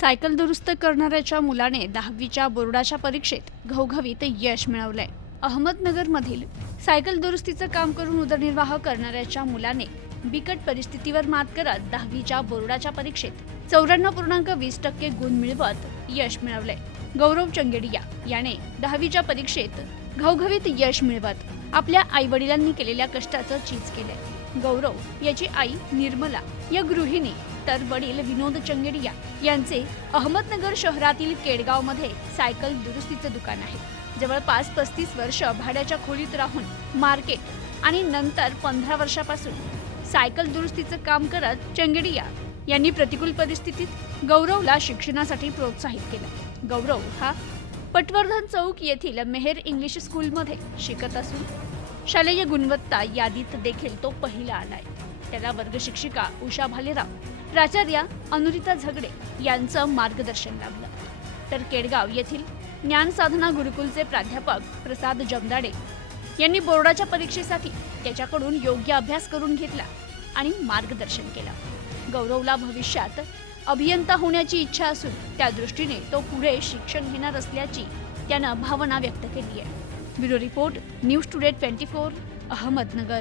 Cycle दुरुस्त करणाऱ्याच्या मुलाने दहावीच्या बोर्डाच्या परीक्षेत घवघवीत यश मिळवलंय. अहमदनगरमधील सायकल दुरुस्तीचं काम करून उदरनिर्वाह करणाऱ्याच्या मुलाने बिकट परिस्थितीवर मात करत दहावीच्या बोर्डाच्या परीक्षेत चौऱ्याण्णव पूर्णांक वीस टक्के गुण मिळवत यश मिळवलंय. गौरव चंगेडिया याने दहावीच्या परीक्षेत घवघवीत यश मिळवत आपल्या आई वडिलांनी केलेल्या कष्टाचं चीज केलंय. गौरव याची आई निर्मला या गृहिणी तर वडील विनोद चंगेडिया यांचे अहमदनगर शहरातील केडगावमध्ये सायकल दुरुस्तीचं दुकान आहे. जवळपास पस्तीस वर्ष भाड्याच्या खोलीत राहून मार्केट आणि नंतर पंधरा वर्षापासून सायकल दुरुस्तीचं काम करत चंगेडिया यांनी प्रतिकूल परिस्थितीत गौरवला शिक्षणासाठी प्रोत्साहित केलं. गौरव हा पटवर्धन चौक येथील मेहेर इंग्लिश स्कूलमध्ये शिकत असून शालेय गुणवत्ता यादीत देखील तो पहिला आलाय. त्याला वर्गशिक्षिका उषा भालेराव प्राचार्या अनुरिता झगडे यांचं मार्गदर्शन लाभलं. तर केडगाव येथील ज्ञान साधना गुरुकुलचे प्राध्यापक प्रसाद जमदाडे यांनी बोर्डाच्या परीक्षेसाठी त्याच्याकडून योग्य अभ्यास करून घेतला आणि मार्गदर्शन केलं. गौरवला भविष्यात अभियंता होण्याची इच्छा असून त्या दृष्टीने तो पुढे शिक्षण घेणार असल्याची त्यानं भावना व्यक्त केली आहे. Bureau report news today twenty four Ahmednagar.